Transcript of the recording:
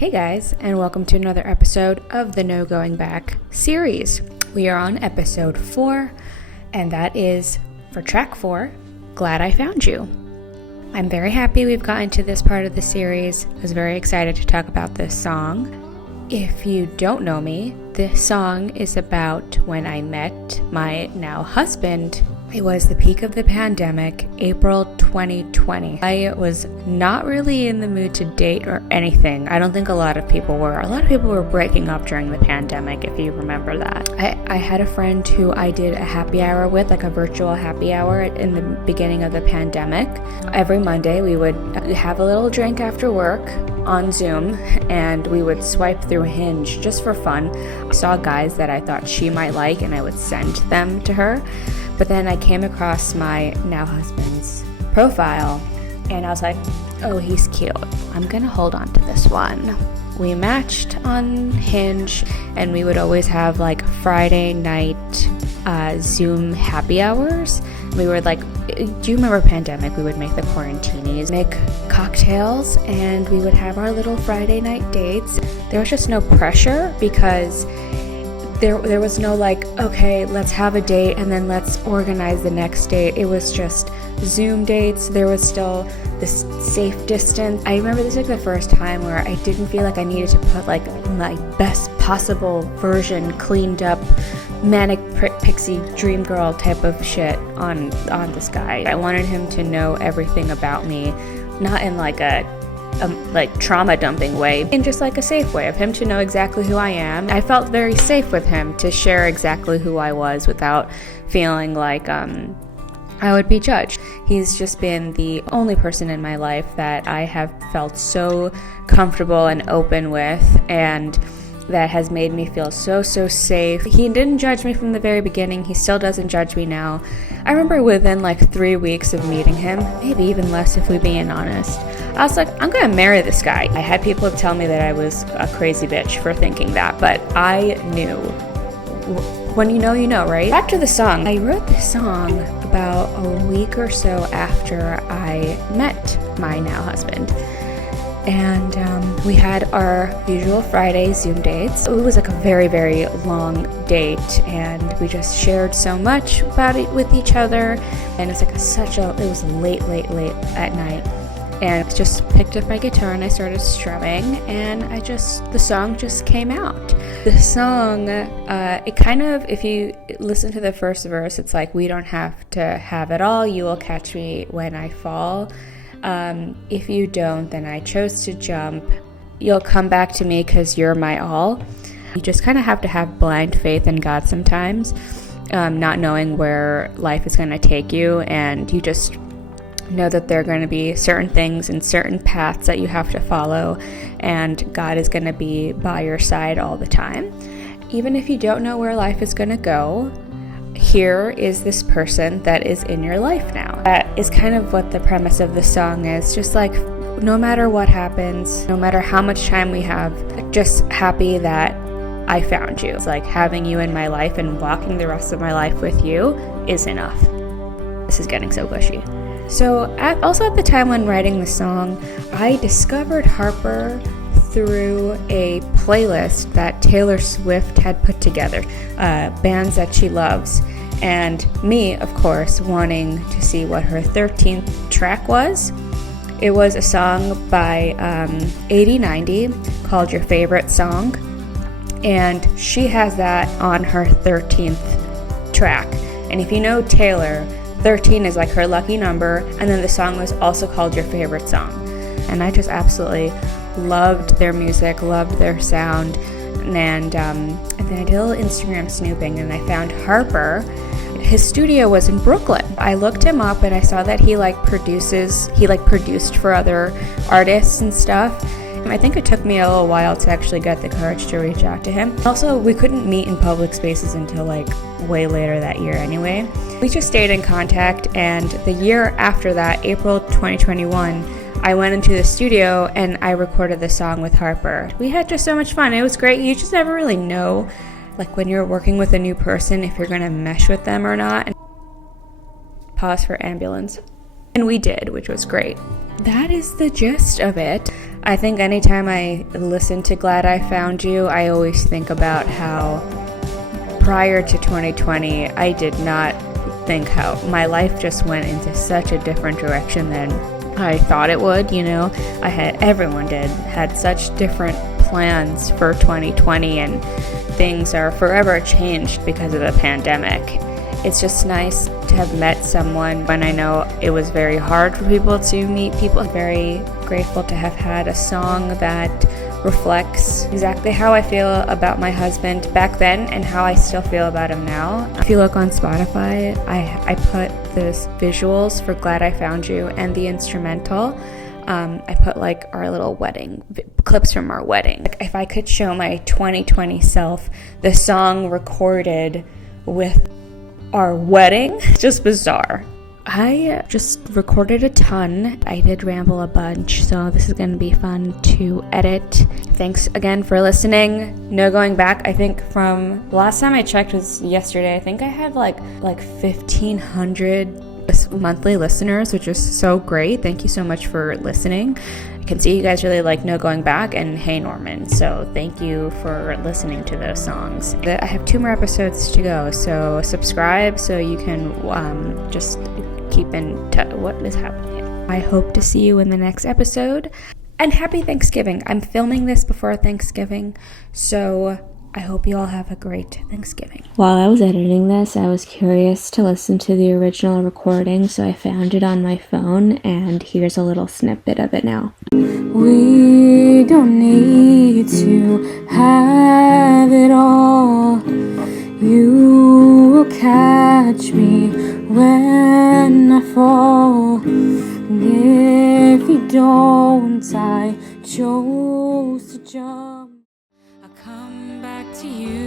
Hey guys, and welcome to another episode of the No Going Back series. We are on episode 4, and that is for track 4, Glad I Found You. I'm very happy we've gotten to this part of the series. I was very excited to talk about this song. If you don't know me, this song is about when I met my now husband. It was the peak of the pandemic, April 2020. I was not really in the mood to date or anything. I don't think a lot of people were. A lot of people were breaking up during the pandemic, if you remember that. I had a friend who I did a happy hour with, like a virtual happy hour in the beginning of the pandemic. Every Monday we would have a little drink after work on Zoom, and we would swipe through Hinge just for fun. I saw guys that I thought she might like, and I would send them to her. But then I came across my now husband's profile, and I was like, oh, he's cute. I'm gonna hold on to this one. We matched on Hinge, and we would always have like Friday night Zoom happy hours. We would do you remember pandemic? We would make the quarantinis, make cocktails, and we would have our little Friday night dates. There was just no pressure because there was no okay, let's have a date and then let's organize the next date. It was just Zoom dates. There was still this safe distance. I remember this was the first time where I didn't feel like I needed to put my best possible version, cleaned up, manic pixie dream girl type of shit on this guy. I wanted him to know everything about me, not in a trauma dumping way, in just a safe way of him to know exactly who I am. I felt very safe with him to share exactly who I was without feeling like I would be judged. He's just been the only person in my life that I have felt so comfortable and open with, and that has made me feel so safe. He didn't judge me from the very beginning. He still doesn't judge me now. I remember within 3 weeks of meeting him, maybe even less if we're being honest, I was like, I'm gonna marry this guy. I had people tell me that I was a crazy bitch for thinking that, but I knew. When you know, you know, right? Back to the song. I wrote this song about a week or so after I met my now husband. And we had our usual Friday Zoom dates. It was a very, very long date, and we just shared so much about it with each other. And it's it was late at night. And I just picked up my guitar and I started strumming, and the song just came out. The song, it kind of, if you listen to the first verse, it's like, we don't have to have it all, you will catch me when I fall. If you don't, then I chose to jump. You'll come back to me 'cause you're my all. You just kind of have to have blind faith in God sometimes, not knowing where life is going to take you, and you just know that there are going to be certain things and certain paths that you have to follow, and God is going to be by your side all the time. Even if you don't know where life is going to go, here is this person that is in your life now. That is kind of what the premise of the song is. Just no matter what happens, no matter how much time we have, just happy that I found you. It's like having you in my life and walking the rest of my life with you is enough. This is getting so gushy. So also at the time when writing the song, I discovered Harper through a playlist that Taylor Swift had put together, bands that she loves, and me, of course, wanting to see what her 13th track was. It was a song by 8090 called Your Favorite Song, and she has that on her 13th track. And if you know Taylor, 13 is her lucky number, and then the song was also called Your Favorite Song. And I just absolutely loved their music, loved their sound, and then I did a little Instagram snooping, and I found Harper. His studio was in Brooklyn. I looked him up, and I saw that he produced for other artists and stuff. And I think it took me a little while to actually get the courage to reach out to him. Also, we couldn't meet in public spaces until way later that year anyway. We just stayed in contact, and the year after that, April 2021, I went into the studio and I recorded the song with Harper. We had just so much fun. It was great. You just never really know, when you're working with a new person, if you're going to mesh with them or not. And pause for ambulance. And we did, which was great. That is the gist of it. I think anytime I listen to Glad I Found You, I always think about how prior to 2020, I did not think how my life just went into such a different direction than I thought it would, everyone had such different plans for 2020, and things are forever changed because of the pandemic. It's just nice to have met someone when I know it was very hard for people to meet people. I'm very grateful to have had a song that reflects exactly how I feel about my husband back then and how I still feel about him now. If you look on Spotify, I put the visuals for Glad I Found You and the instrumental. I put like our little wedding clips from our wedding. Like, if I could show my 2020 self the song recorded with our wedding, it's just bizarre. I just recorded a ton. I did ramble a bunch, so this is going to be fun to edit. Thanks again for listening. No Going Back, I think from the last time I checked was yesterday. I think I had like 1,500 monthly listeners, which is so great. Thank you so much for listening. I can see you guys really like No Going Back and Hey Norman, so thank you for listening to those songs. I have 2 more episodes to go, so subscribe so you can just keep in touch what is happening. I hope to see you in the next episode, and happy Thanksgiving. I'm filming this before Thanksgiving, so I hope you all have a great Thanksgiving. While I was editing this, I was curious to listen to the original recording, so I found it on my phone, and here's a little snippet of it now. We don't need to have it all. You will catch me when I fall. And if you don't, I chose to jump. I'll come back to you.